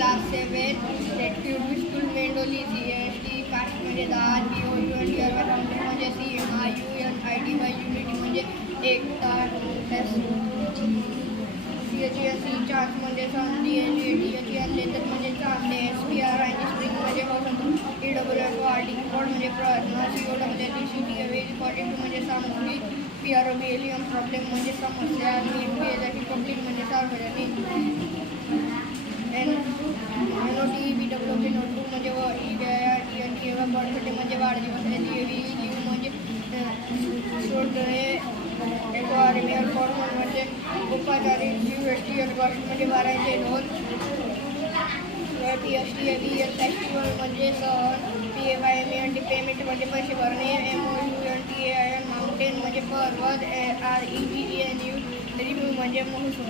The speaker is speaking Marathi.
क्लास 7 रेड स्कूल मेंडोली GST कास्ट म्हणजे दाद BOUN म्हणजे CMIUN युनिटी म्हणजे एकता CHSE चान्स म्हणजे संधी LAT लेटर म्हणजे चांदणे SPR आणि स्प्रिंग म्हणजे वसंत EWFRD कोड म्हणजे प्रयत्न COW म्हणजे DCT पॉझिटिव्ह म्हणजे सामूहिक PROBLM प्रॉब्लेम म्हणजे समस्या आणि पब्लिक म्हणजे सार्वजनिक NOTEBWC नोटबुक म्हणजे बर्थडे म्हणजे वाढदिवस LEV म्हणजे सोडणे एक्वारिमियल फॉर्मल म्हणजे औपचारिक USTL गोष्ट म्हणजे वारायचे नोंद TSTABL फेस्टिवल म्हणजे सण PAYME पेमेंट म्हणजे पैसे भरणे MOUNTAIN माउंटेन म्हणजे पर्वत REGENU रिव्ह्यू म्हणजे महोत्सव.